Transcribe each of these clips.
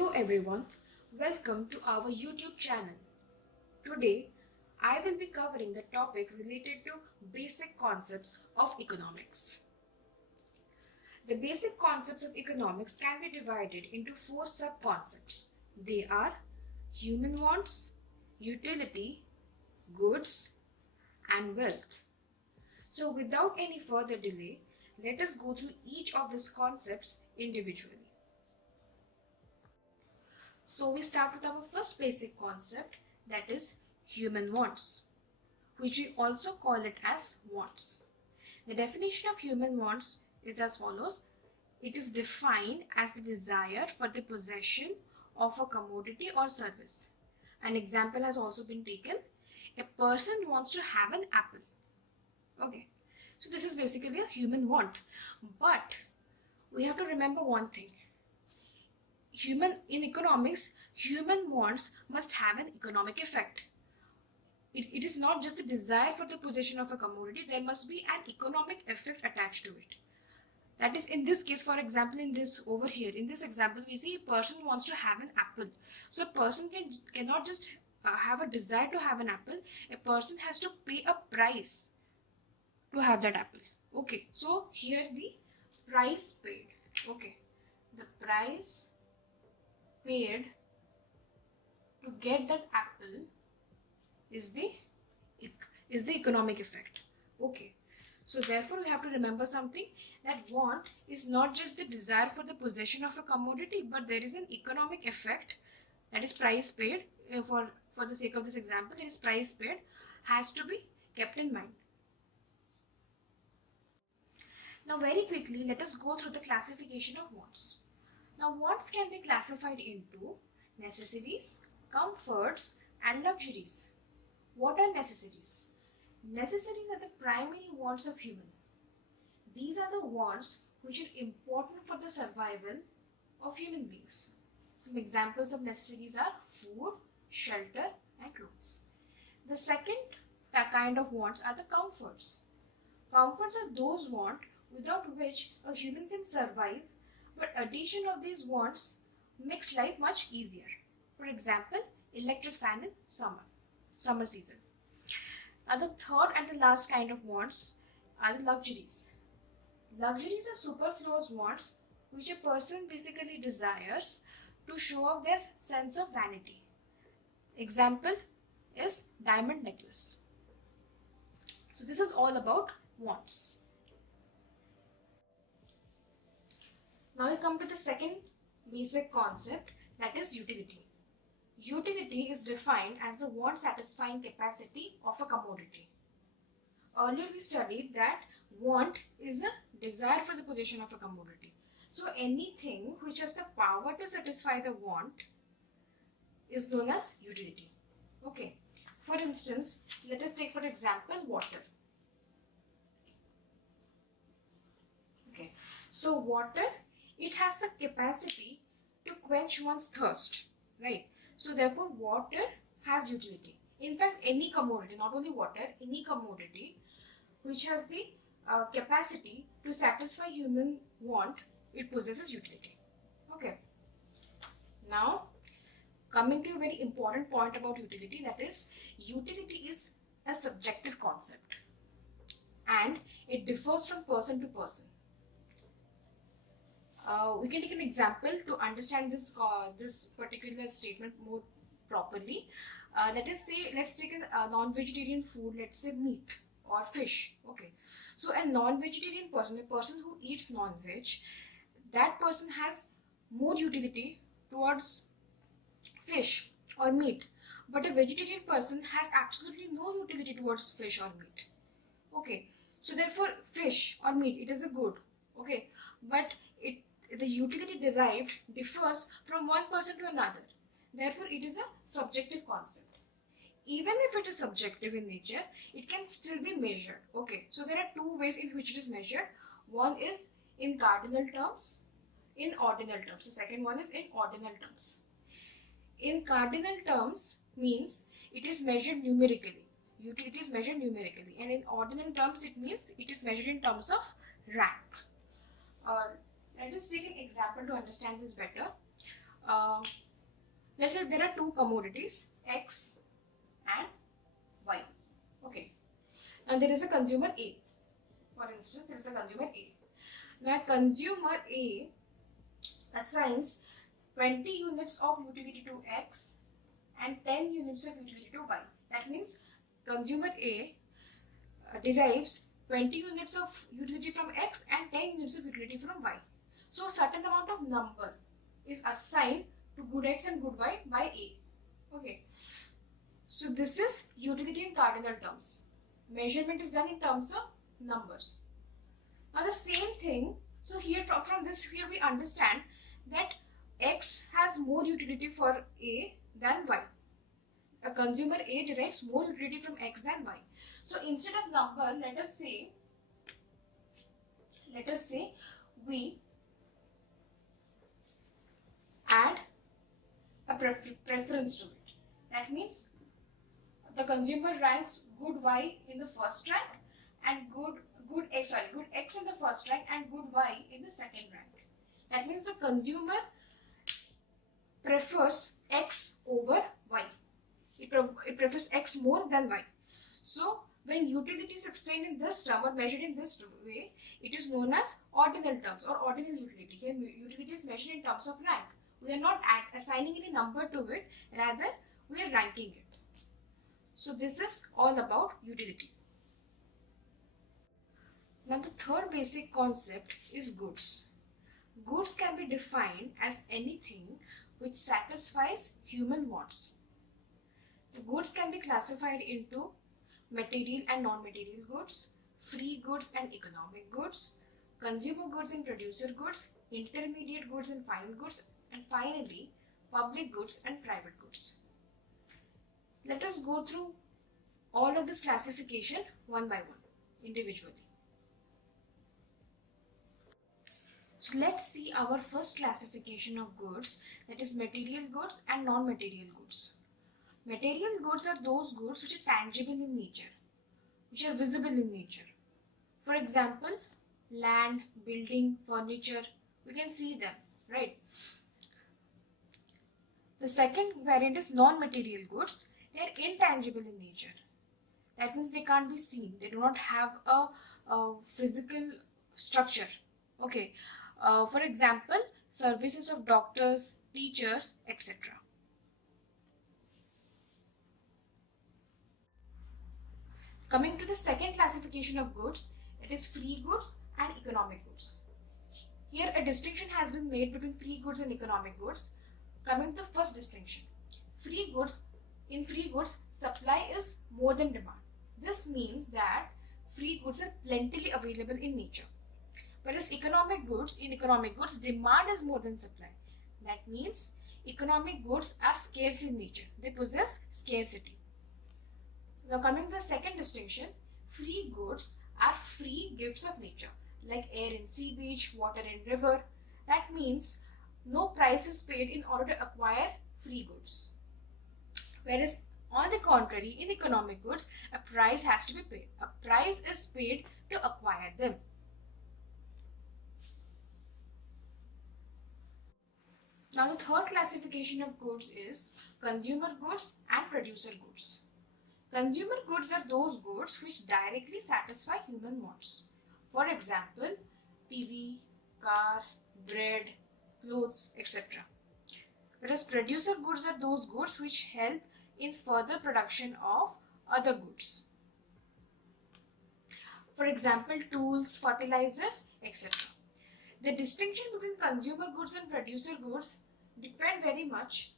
Hello everyone, welcome to our YouTube channel. Today, I will be covering the topic related to basic concepts of economics. The basic concepts of economics can be divided into four sub-concepts. They are human wants, utility, goods, and wealth. So without any further delay, let us go through each of these concepts individually. So we start with our first basic concept, that is human wants, which we also call it as wants. The definition of human wants is as follows. It is defined as the desire for the possession of a commodity or service. An example has also been taken. A person wants to have an apple. Okay, so this is basically a human want. But we have to remember one thing. In economics, human wants must have an economic effect. It is not just the desire for the possession of a commodity, there must be an economic effect attached to it. That is, in this case, for example, in this example, we see a person wants to have an apple. So a person cannot just have a desire to have an apple. A person has to pay a price to have that apple. Okay, so here the price paid. Okay, the price paid to get that apple is the economic effect. Okay, so therefore we have to remember something, that want is not just the desire for the possession of a commodity, but there is an economic effect, that is price paid. For the sake of this example, it is price paid, has to be kept in mind. Now very quickly, let us go through the classification of wants. Now wants can be classified into necessities, comforts, and luxuries. What are necessities? Necessities are the primary wants of human. These are the wants which are important for the survival of human beings. Some examples of necessities are food, shelter, and clothes. The second kind of wants are the comforts. Comforts are those wants without which a human can survive, but addition of these wants makes life much easier. For example, electric fan in summer season. Now the third and the last kind of wants are the luxuries. Luxuries are superfluous wants which a person basically desires to show off their sense of vanity. Example is diamond necklace. So this is all about wants. Now we come to the second basic concept, that is utility. Utility is defined as the want satisfying capacity of a commodity. Earlier we studied that want is a desire for the possession of a commodity. So anything which has the power to satisfy the want is known as utility. Okay. For instance, let us take for example water. Okay. So water, it has the capacity to quench one's thirst, right? So therefore water has utility. In fact, any commodity, not only water, any commodity which has the capacity to satisfy human want, it possesses utility. Okay. Now, coming to a very important point about utility, that is, utility is a subjective concept and it differs from person to person. We can take an example to understand this particular statement more properly. Let's take a non-vegetarian food, let's say meat or fish. Okay, so a non-vegetarian person, a person who eats non-veg, that person has more utility towards fish or meat, but a vegetarian person has absolutely no utility towards fish or meat. Okay, so therefore fish or meat, it is a good. Okay, but the utility derived differs from one person to another. Therefore, it is a subjective concept. Even if it is subjective in nature, it can still be measured. Okay, so there are two ways in which it is measured. One is in cardinal terms, in ordinal terms. The second one is in ordinal terms. In cardinal terms means it is measured numerically. Utility is measured numerically. And in ordinal terms, it means it is measured in terms of rank. Let us take an example to understand this better. Uh, let's say there are two commodities, X and Y. Okay. Now there is a consumer A. For instance, there is a consumer A. Now consumer A assigns 20 units of utility to X and 10 units of utility to Y. That means consumer A derives 20 units of utility from X and 10 units of utility from Y. So a certain amount of number is assigned to good X and good Y by A. Okay. So this is utility in cardinal terms. Measurement is done in terms of numbers. Now the same thing, so here from this here we understand that X has more utility for A than Y. A consumer A derives more utility from X than Y. So instead of number, let us say we add a preference to it. That means the consumer ranks good Y in the first rank and good X in the first rank and good Y in the second rank. That means the consumer prefers X over Y. It prefers X more than Y. So when utility is explained in this term or measured in this way, it is known as ordinal terms or ordinal utility. Here utility is measured in terms of rank. We are not assigning any number to it, rather we are ranking it. So this is all about utility. Now the third basic concept is goods. Goods can be defined as anything which satisfies human wants. The goods can be classified into material and non-material goods, free goods and economic goods, consumer goods and producer goods, intermediate goods and final goods, and finally public goods and private goods. Let us go through all of this classification one by one, individually. So let's see our first classification of goods, that is material goods and non-material goods. Material goods are those goods which are tangible in nature, which are visible in nature. For example, land, building, furniture, we can see them, right? The second variant is non-material goods. They are intangible in nature. That means they can't be seen. They do not have a physical structure. Okay. For example, services of doctors, teachers, etc. Coming to the second classification of goods, it is free goods and economic goods. Here a distinction has been made between free goods and economic goods. Coming to the first distinction, in free goods, supply is more than demand. This means that free goods are plentifully available in nature. Whereas in economic goods, demand is more than supply. That means economic goods are scarce in nature. They possess scarcity. Now coming to the second distinction, free goods are free gifts of nature, like air in sea beach, water in river. That means no price is paid in order to acquire free goods. Whereas on the contrary, in economic goods, a price has to be paid. A price is paid to acquire them. Now the third classification of goods is consumer goods and producer goods. Consumer goods are those goods which directly satisfy human wants. For example, TV, car, bread, clothes, etc. Whereas producer goods are those goods which help in further production of other goods. For example, tools, fertilizers, etc. The distinction between consumer goods and producer goods depend very much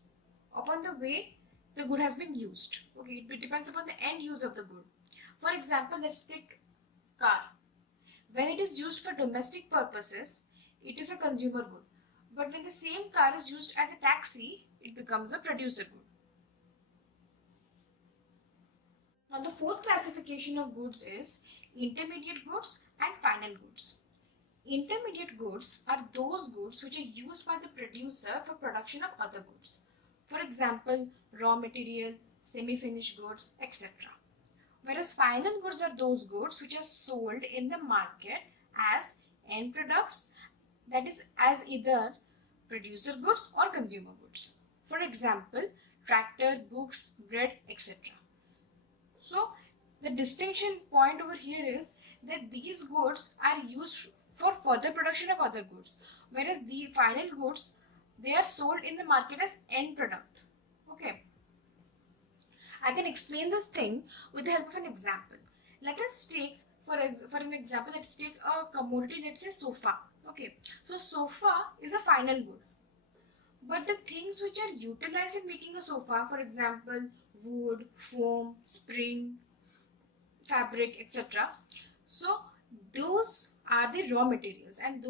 upon the way the good has been used. Okay, it depends upon the end use of the good. For example, let's take car. When it is used for domestic purposes, it is a consumer good. But when the same car is used as a taxi, it becomes a producer good. Now the fourth classification of goods is intermediate goods and final goods. Intermediate goods are those goods which are used by the producer for production of other goods. For example, raw material, semi-finished goods, etc. Whereas final goods are those goods which are sold in the market as end products, that is as either producer goods or consumer goods. For example, tractor, books, bread, etc. So the distinction point over here is that these goods are used for further production of other goods, whereas the final goods, they are sold in the market as end product. Okay, I can explain this thing with the help of an example. Let us take for an example, let's take a commodity, let's say sofa. Okay, so sofa is a final good, but the things which are utilized in making a sofa, for example, wood, foam, spring, fabric, etc. So those are the raw materials, and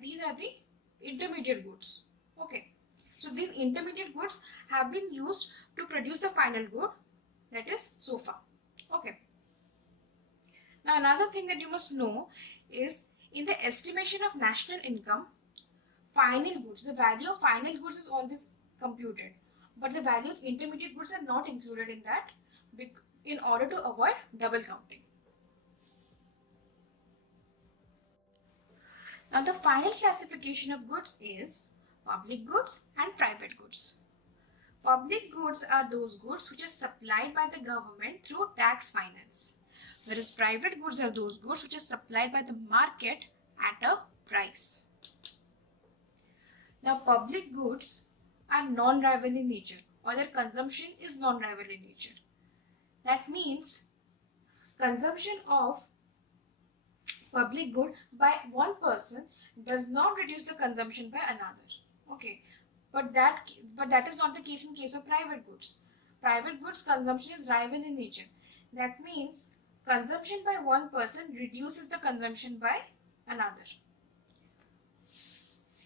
these are the intermediate goods. Okay, so these intermediate goods have been used to produce the final good, that is sofa. Okay, now another thing that you must know is in the estimation of national income, final goods, the value of final goods is always computed, but the value of intermediate goods are not included in that in order to avoid double counting. Now the final classification of goods is public goods and private goods. Public goods are those goods which are supplied by the government through tax finance, whereas private goods are those goods which are supplied by the market at a price. Now public goods are non-rival in nature, or their consumption is non-rival in nature. That means consumption of public good by one person does not reduce the consumption by another. Okay, but that is not the case in case of private goods. Private goods consumption is rival in nature. That means consumption by one person reduces the consumption by another.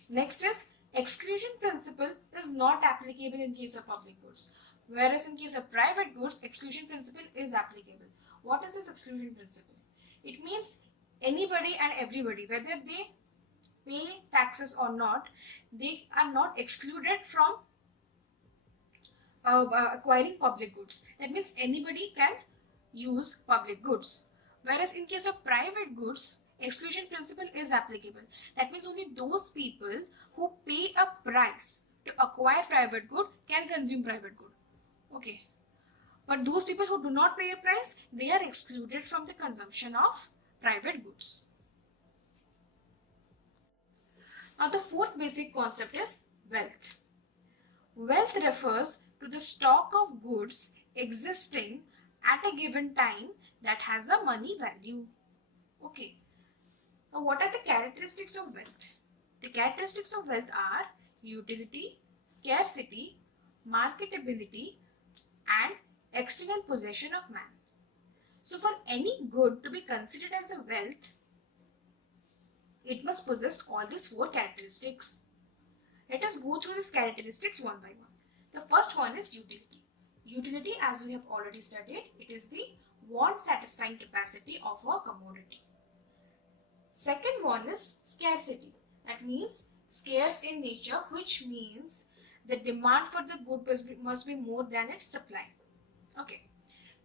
Next is exclusion principle is not applicable in case of public goods, whereas in case of private goods, exclusion principle is applicable. What is this exclusion principle? It means anybody and everybody, whether they pay taxes or not, they are not excluded from acquiring public goods. That means anybody can use public goods. Whereas in case of private goods, exclusion principle is applicable. That means only those people who pay a price to acquire private good can consume private good. Okay. But those people who do not pay a price, they are excluded from the consumption of private goods. Now the fourth basic concept is wealth. Wealth refers to the stock of goods existing at a given time that has a money value. Okay. Now what are the characteristics of wealth? The characteristics of wealth are utility, scarcity, marketability, and external possession of man. So for any good to be considered as a wealth, it must possess all these four characteristics. Let us go through these characteristics one by one. The first one is utility. Utility, as we have already studied, it is the want satisfying capacity of a commodity. Second one is scarcity. That means scarce in nature, which means the demand for the good must be more than its supply. Okay.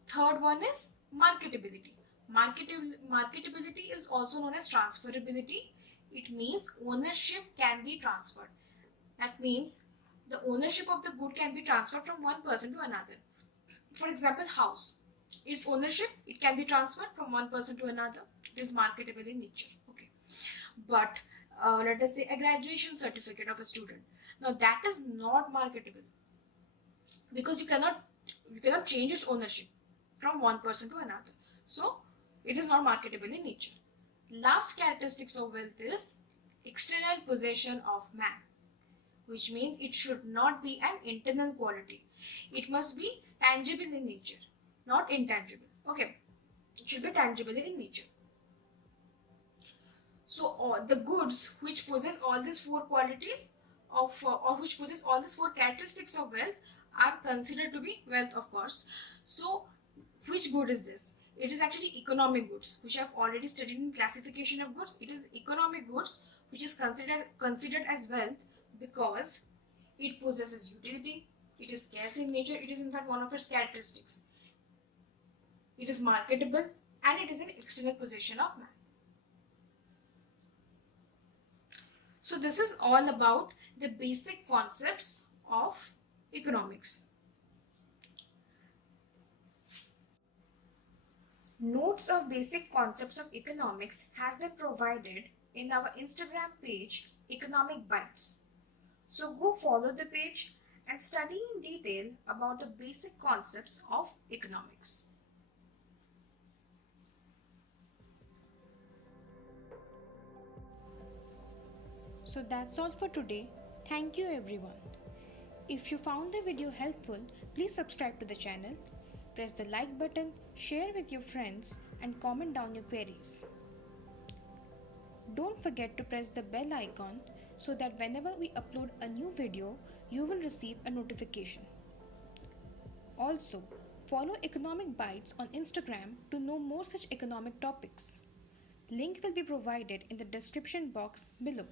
Third one is marketability. Marketability is also known as transferability. It means ownership can be transferred. That means the ownership of the good can be transferred from one person to another. For example, house. Its ownership, it can be transferred from one person to another. It is marketable in nature. Okay. But let us say a graduation certificate of a student. Now that is not marketable because you cannot change its ownership from one person to another. So it is not marketable in nature. Last characteristics of wealth is external possession of man, which means it should not be an internal quality. It must be tangible in nature, not intangible. Okay, it should be tangible in nature. So the goods which possess all these four qualities or which possess all these four characteristics of wealth are considered to be wealth, of course. So which good is this? It is actually economic goods, which I have already studied in classification of goods. It is economic goods which is considered as wealth because it possesses utility, it is scarce in nature, it is in fact one of its characteristics. It is marketable and it is an external possession of man. So this is all about the basic concepts of economics. Notes of basic concepts of economics has been provided in our Instagram page Economic Bytes. So go follow the page and study in detail about the basic concepts of economics. So that's all for today. Thank you everyone. If you found the video helpful, please subscribe to the channel, press the like button, share with your friends and comment down your queries. Don't forget to press the bell icon so that whenever we upload a new video, you will receive a notification. Also, follow Economic Bytes on Instagram to know more such economic topics. Link will be provided in the description box below.